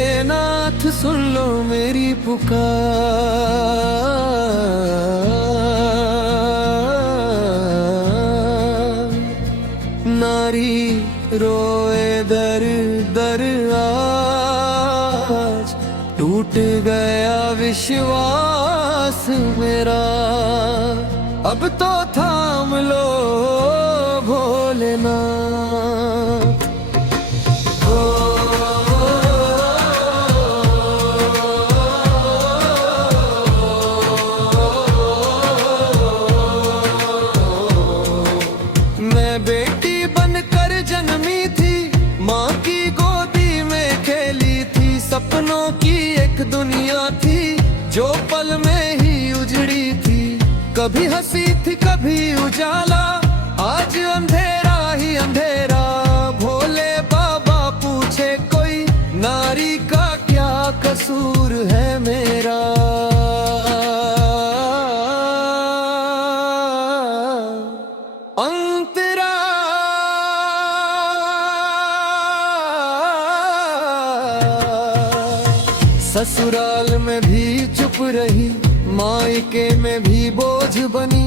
भोलेनाथ सुन लो मेरी पुकार। नारी रोए दर दर आज, टूट गया विश्वास मेरा। अब तो थाम लो भोलेनाथ। मैं बेटी बनकर जन्मी थी, माँ की गोदी में खेली थी। सपनों की एक दुनिया थी जो पल में ही उजड़ी थी। कभी हंसी थी कभी उजाला, आज अंधेरा ही अंधेरा। भोले बाबा पूछे कोई, नारी का क्या कसूर है मेरा। अंतरा ससुराल में भी चुप रही, मायके में भी बोझ बनी।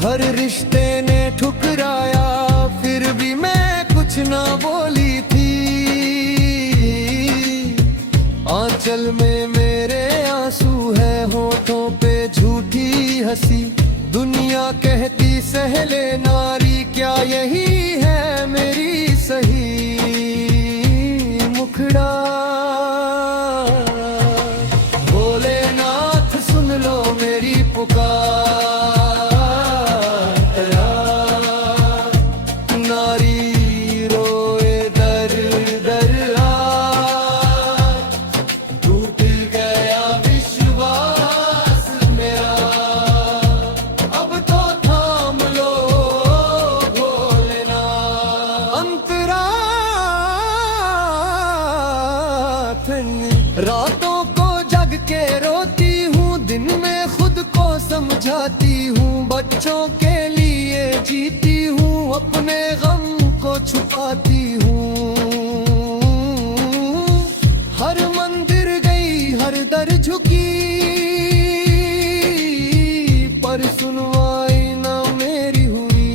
हर रिश्ते ने ठुकराया, फिर भी मैं कुछ ना बोली थी। आंचल में मेरे आंसू है, होठों पे झूठी हंसी। दुनिया कहती सहले नारी, क्या यही है मेरी सही मुखड़ा। भोलेनाथ सुन लो मेरी पुकार। नारी रोए दर दर आज, टूट गया विश्वास मेरा। अब तो थाम लो भोलेनाथ। अंतरा रातों को जग के रोती हूँ, दिन में खुद को समझाती हूँ। बच्चों के लिए जीती हूँ, अपने गम को छुपाती हूँ। हर मंदिर गई, हर दर झुकी, पर सुनवाई ना मेरी हुई।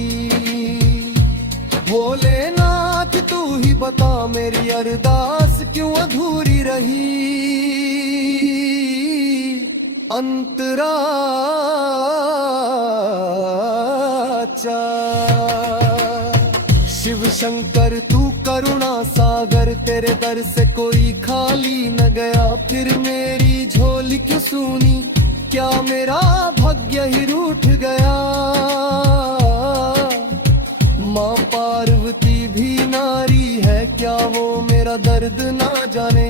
भोलेनाथ तू ही बता, मेरी अरदास क्यों अधूरी रही। अंतरा शिव शंकर तू करुणा सागर, तेरे दर से कोई खाली न गया। फिर मेरी झोली क्यों सूनी, क्या मेरा भाग्य ही रूठ गया। माँ पार्वती भी नारी है, क्या वो मेरा दर्द ना जाने।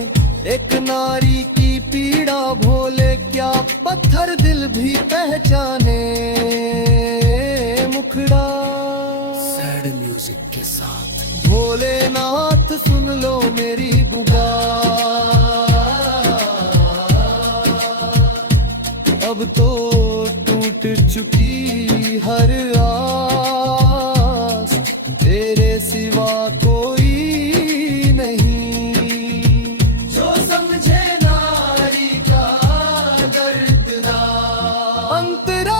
एक नारी की पीड़ा भोले, क्या पत्थर दिल भी पहचाने। मुखड़ा सैड म्यूजिक के साथ। भोलेनाथ सुन लो मेरी पुकार। अब तो टूट चुकी हर आस, तेरे सिवा कोई नहीं जो समझे नारी का दर्द ना। अंतरापन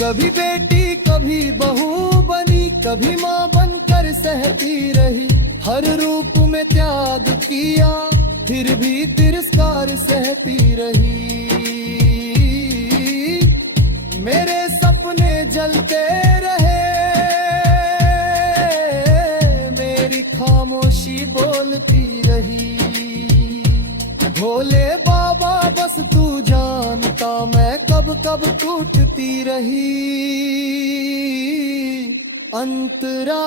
कभी बेटी कभी बहू बनी, कभी माँ बनकर सहती रही। हर रूप में त्याग किया, फिर भी तिरस्कार सहती रही। मेरे सपने जलते रहे, मेरी खामोशी बोलती रही। भोले बाबा बस तू जानता, मैं कब कब टूटती रही। अंतरा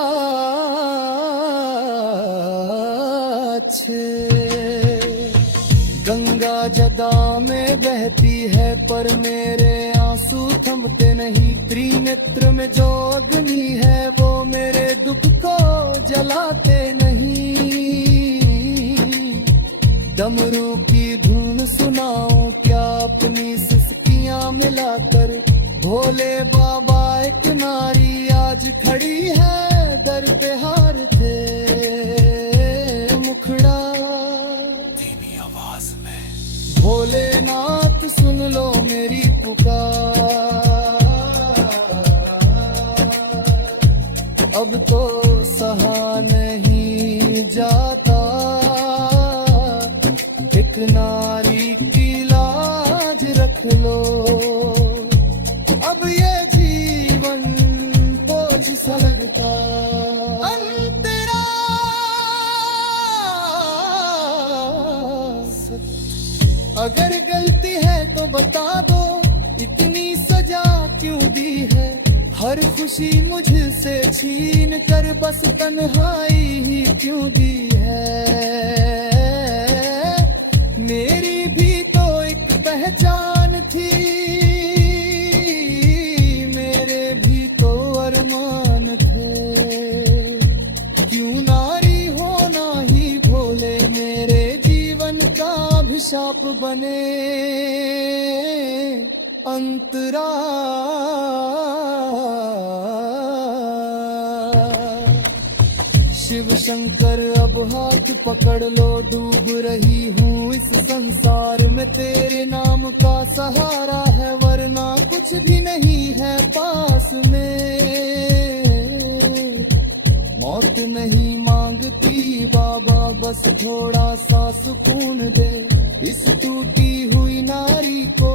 गंगा जदा में बहती है, पर मेरे आंसू थमते नहीं। त्रिनेत्र में जो अग्नि है, वो मेरे दुख को जलाते नहीं। डमरू की धुन सुनाऊं क्या अपनी सिसकियां मिलाकर। भोले बाबा एक नारी आज खड़ी है दर पे। खुशी मुझसे छीन कर बस तन्हाई ही क्यों दी है। मेरी भी तो एक पहचान थी, मेरे भी तो अरमान थे। क्यों नारी होना ही भोले मेरे जीवन का अभिशाप बने। अंतरा शिव शंकर अब हाथ पकड़ लो, डूब रही हूँ इस संसार में, तेरे नाम का सहारा है वरना कुछ भी नहीं है पास में। मौत नहीं मांगती बाबा, बस थोड़ा सा सुकून दे इस टूटी हुई नारी को,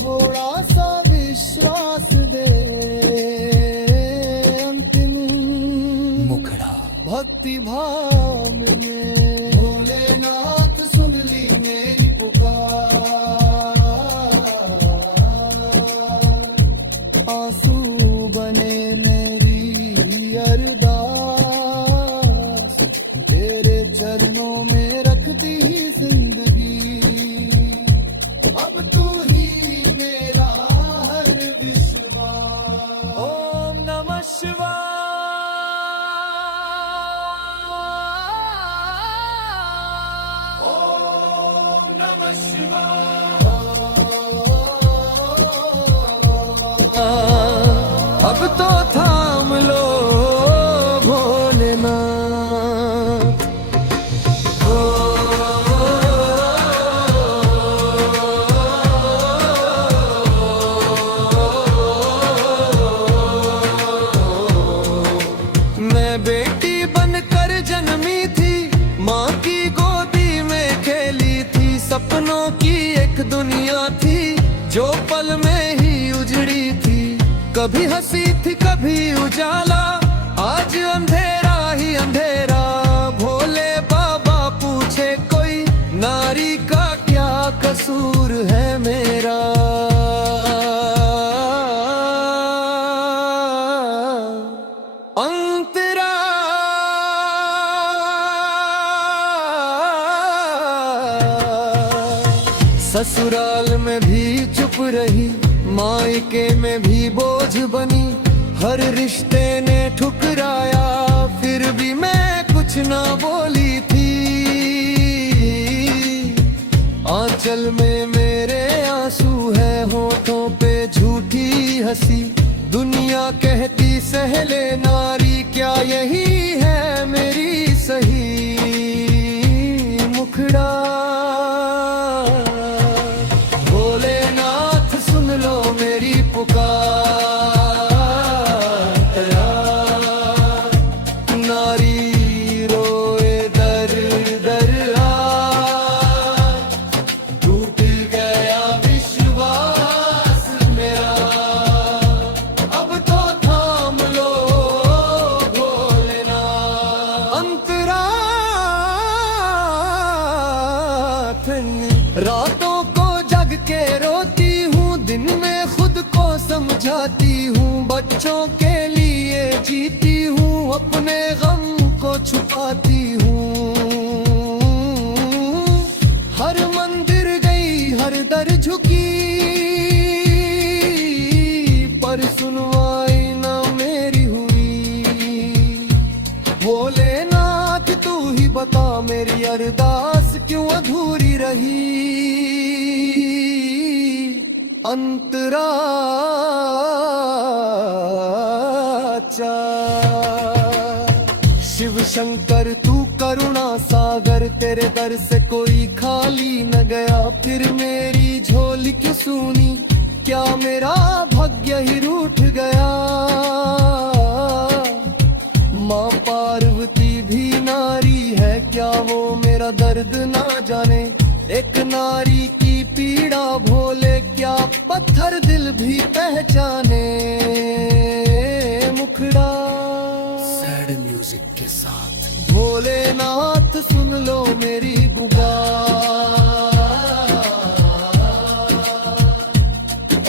थोड़ा सा विश्वास दे। अंतिम मुखड़ा भक्ति भाव में भोलेनाथ सुन ली मेरी पुकार। आंसू बने मेरी अरदास, तेरे चरणों में रख दी जिंदगी। अब तू ही मेरा हर विश्वास। ओम नमः शिवाय। अब तो थाम लो भोलेनाथ। मैं बेटी बनकर जन्मी थी, माँ की गोदी में खेली थी, सपनों की एक दुनिया थी जो पल में ही उजड़ी थी। कभी हंसी थी कभी उजाला, आज अंधेरा ही अंधेरा। भोले बाबा पूछे कोई नारी का क्या कसूर है मेरा। अंतरा ससुराल में भी चुप रही, मायके में भी बोझ बनी। हर रिश्ते ने ठुकराया, फिर भी मैं कुछ ना बोली थी। आंचल में मेरे आंसू है, होठों पे झूठी हंसी। दुनिया कहती सहले नारी, क्या यही है मेरी सही मुखड़ा। भोलेनाथ सुन लो मेरी पुकार। नारी रोए दर दर आज, टूट गया विश्वास मेरा। अब तो थाम लो भोलेनाथ। अंतरा रातों को जग के रोती हूँ, दिन में खुद को समझाती हूँ। बच्चों के लिए जीती हूँ, अपने गम को छुपाती हूँ। हर मंदिर गई हर दर झुकी, पर सुनवाई ना मेरी हुई। भोलेनाथ तू ही बता मेरी अरदास क्यों अधूरी रही। अंतरा शिव शंकर तू करुणा सागर, तेरे दर से कोई खाली न गया। फिर मेरी झोली क्यों सूनी, क्या मेरा भाग्य ही रूठ गया। माँ पार्वती भी नारी है, क्या वो मेरा दर्द ना जाने। एक नारी की पीड़ा भोले, क्या पत्थर दिल भी पहचाने। मुखड़ा सैड म्यूजिक के साथ भोलेनाथ सुन लो मेरी पुकार।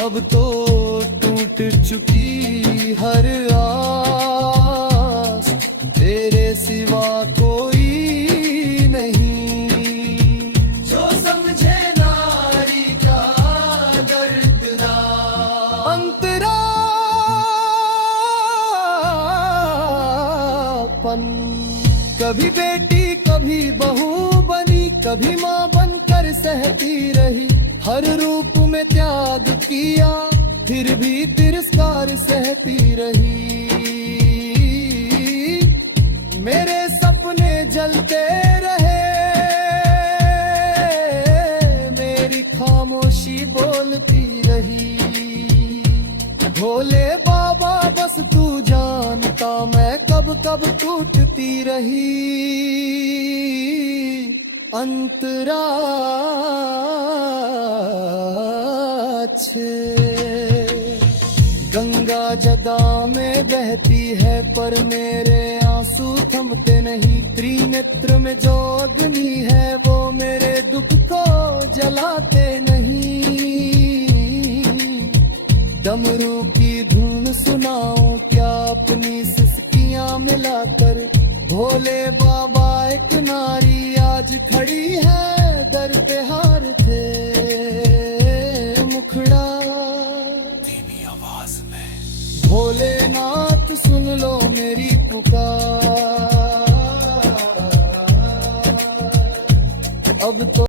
अब तो टूट चुकी हर जान। कभी बेटी कभी बहू बनी, कभी माँ बनकर सहती रही, हर रूप में त्याग किया फिर भी तिरस्कार सहती रही। मेरे सपने जलते रहे, मेरी खामोशी बोलती रही। भोले बाबा बस तू जानता मैं कब कब टूटती रही। अंतरा छे गंगा जदा में बहती है पर मेरे आंसू थमते नहीं। त्रिनेत्र में जो अग्नि है वो मेरे दुख को जलाते नहीं। डमरू की धुन सुनाऊं क्या अपनी सिसकियां मिलाकर। भोले बाबा एक नारी आज खड़ी है दर पे हार थे मुखड़ा। धीमी आवाज में भोलेनाथ सुन लो मेरी पुकार। अब तो